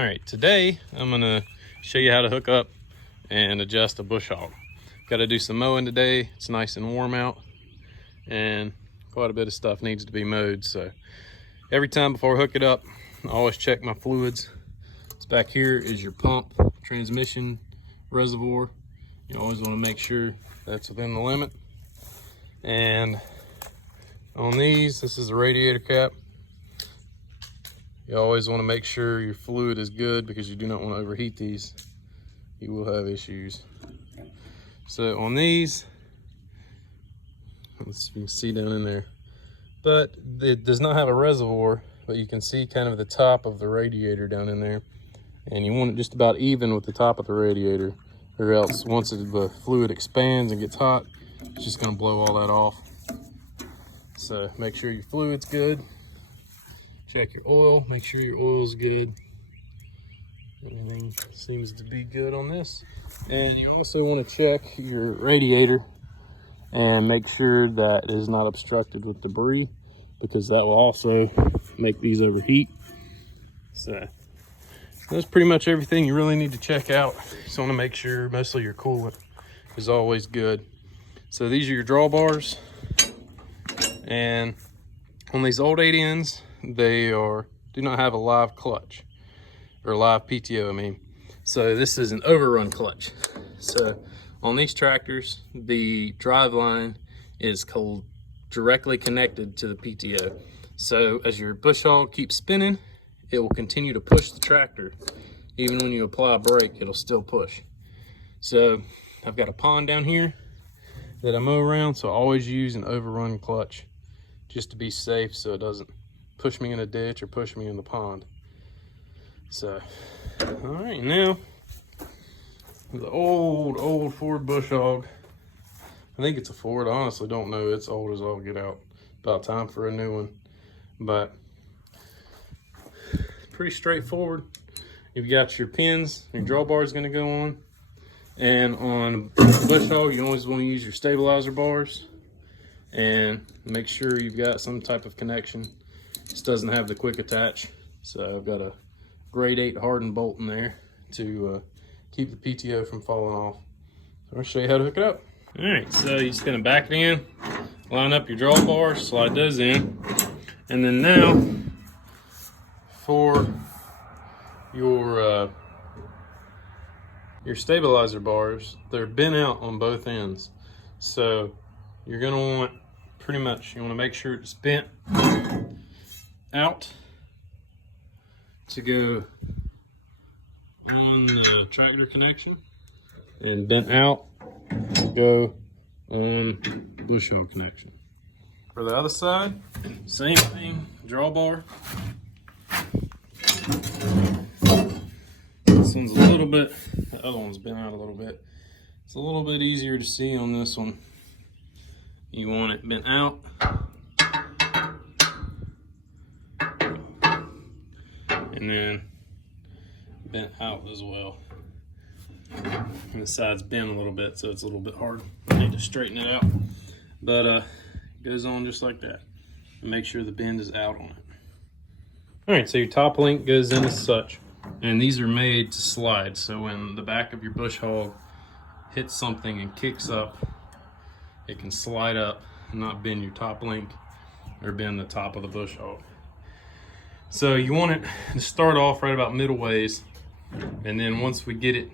All right, today I'm gonna show you how to hook up and adjust a bush hog. Got to do some mowing today. It's nice and warm out and quite a bit of stuff needs to be mowed. So every time before I hook it up, I always check my fluids. It's back here is your pump, transmission, reservoir. You always want to make sure that's within the limit. And on these, this is the radiator cap. You always want to make sure your fluid is good because you do not want to overheat these. You will have issues. So on these, let's see if you can see down in there, but it does not have a reservoir, but you can see kind of the top of the radiator down in there. And you want it just about even with the top of the radiator, or else once the fluid expands and gets hot, it's just going to blow all that off. So make sure your fluid's good. Check your oil, make sure your oil's good. Everything seems to be good on this. And you also want to check your radiator and make sure that it is not obstructed with debris, because that will also make these overheat. So that's pretty much everything you really need to check out. You just want to make sure mostly your coolant is always good. So these are your drawbars, and on these old 8Ns, they do not have a live clutch, or live PTO, I mean. So this is an Overrun clutch. So on these tractors, the drive line is directly connected to the PTO. So as your bush hog keeps spinning, it will continue to push the tractor. Even when you apply a brake, it'll still push. So I've got a pond down here that I mow around, so I always use an Overrun clutch just to be safe, so it doesn't push me in a ditch or push me in the pond. So, all right, now the old Ford bush hog. I think it's a Ford. I honestly don't know. It's old as all get out. About time for a new one. But pretty straightforward. You've got your pins. Your drawbar is going to go on. And on the bush hog, you always want to use your stabilizer bars and make sure you've got some type of connection. This doesn't have the quick attach, so I've got a grade 8 hardened bolt in there to keep the PTO from falling off. So I'll show you how to hook it up. All right, so you're just gonna back it in, line up your drawbar, slide those in, and then now for your stabilizer bars, they're bent out on both ends. So you're gonna want you wanna make sure it's bent out to go on the tractor connection, and bent out to go on bush hog connection. For the other side, same thing, drawbar. This one's a little bit, the other one's bent out a little bit. It's a little bit easier to see on this one. You want it bent out. And then bent out as well. And the side's bent a little bit, so it's a little bit hard. I need to straighten it out. But it goes on just like that. And make sure the bend is out on it. All right, so your top link goes in as such. And these are made to slide. So when the back of your bush hog hits something and kicks up, it can slide up and not bend your top link or bend the top of the bush hog. So you want it to start off right about middle ways, and then once we get it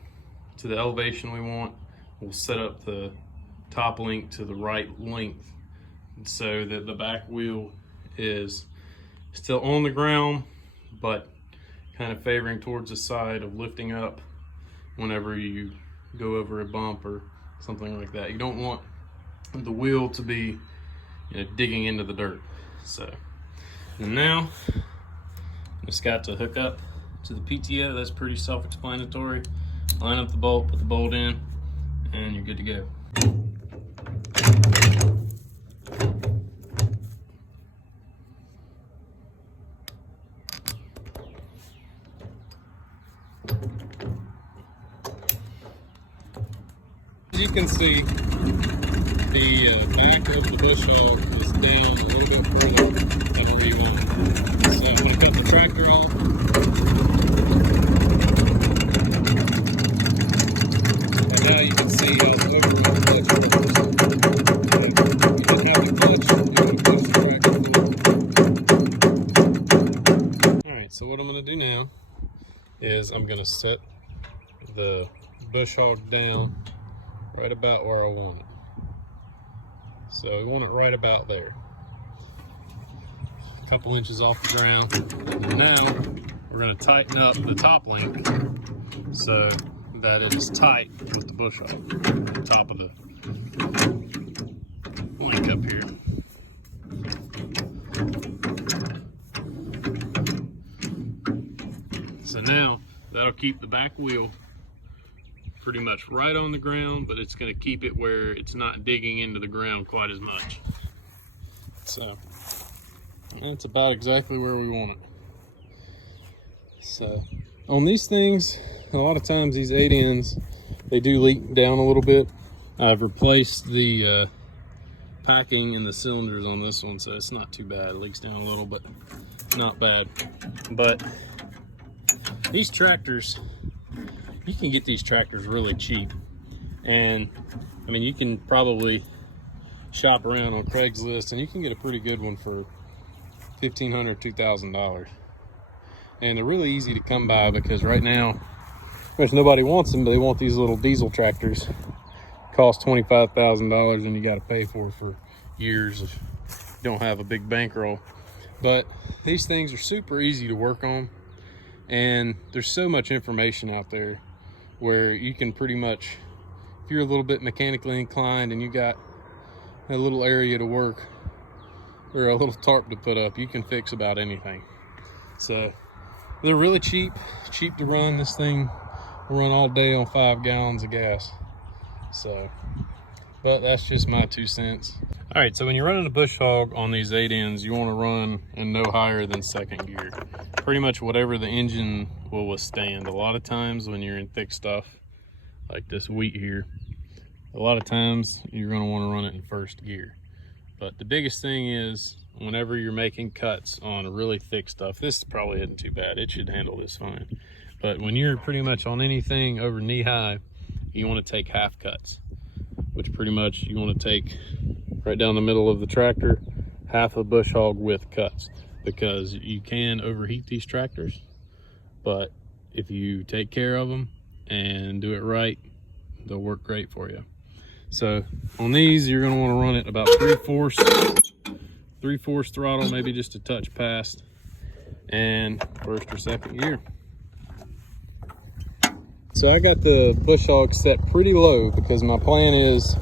to the elevation we want, we'll set up the top link to the right length so that the back wheel is still on the ground, but kind of favoring towards the side of lifting up whenever you go over a bump or something like that. You don't want the wheel to be, digging into the dirt. So, and now it's got to hook up to the PTO. That's pretty self-explanatory. Line up the bolt, put the bolt in, and you're good to go. As you can see, the back of the bush hog is down a little bit further than where you want it. So I'm going to cut the tractor off. is I'm gonna set the bush hog down right about where I want it. So we want it right about there. A couple inches off the ground. And now we're gonna tighten up the top link so that it is tight with the bush hog. The top of the link up here. So now that'll keep the back wheel pretty much right on the ground, but it's going to keep it where it's not digging into the ground quite as much. So that's about exactly where we want it. So on these things, a lot of times these 8-ends, they do leak down a little bit. I've replaced the packing and the cylinders on this one, so it's not too bad. It leaks down a little, but not bad. But these tractors, you can get these tractors really cheap. And I mean, you can probably shop around on Craigslist and you can get a pretty good one for $1,500, $2,000. And they're really easy to come by because right now, there's nobody wants them, but they want these little diesel tractors. Cost $25,000 and you got to pay for years if you don't have a big bankroll. But these things are super easy to work on, and there's so much information out there where you can pretty much, if you're a little bit mechanically inclined and you got a little area to work or a little tarp to put up, you can fix about anything. So they're really cheap to run. This thing will run all day on 5 gallons of gas. So, but that's just my 2 cents. All right, so when you're running a bush hog on these 8-ends, you want to run in no higher than 2nd gear. Pretty much whatever the engine will withstand. A lot of times when you're in thick stuff, like this wheat here, a lot of times you're going to want to run it in 1st gear. But the biggest thing is whenever you're making cuts on really thick stuff, this probably isn't too bad. It should handle this fine. But when you're pretty much on anything over knee high, you want to take half cuts, which pretty much you want to take right down the middle of the tractor, half a bush hog with cuts, because you can overheat these tractors, but if you take care of them and do it right, they'll work great for you. So on these, you're going to want to run it about 3/4 throttle, maybe just a touch past, and 1st or 2nd gear. So I got the bush hog set pretty low because my plan is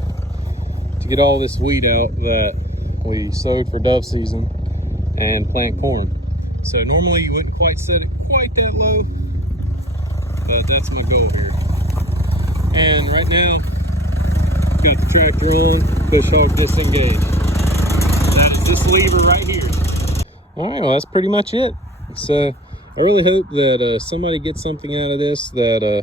to get all this weed out that we sowed for dove season and plant corn. So normally you wouldn't quite set it quite that low, but that's my goal here. And right now, got the tractor on, bush hog disengaged. That's this lever right here. All right, well that's pretty much it. So I really hope that somebody gets something out of this that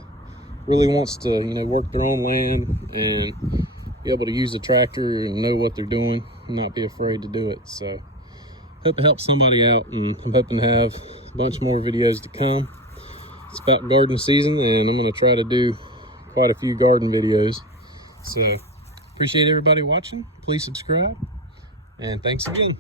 really wants to, work their own land and be able to use the tractor and know what they're doing and not be afraid to do it. So hope it helps somebody out, and I'm hoping to have a bunch more videos to come. It's about garden season and I'm going to try to do quite a few garden videos. So appreciate everybody watching. Please subscribe, and thanks again.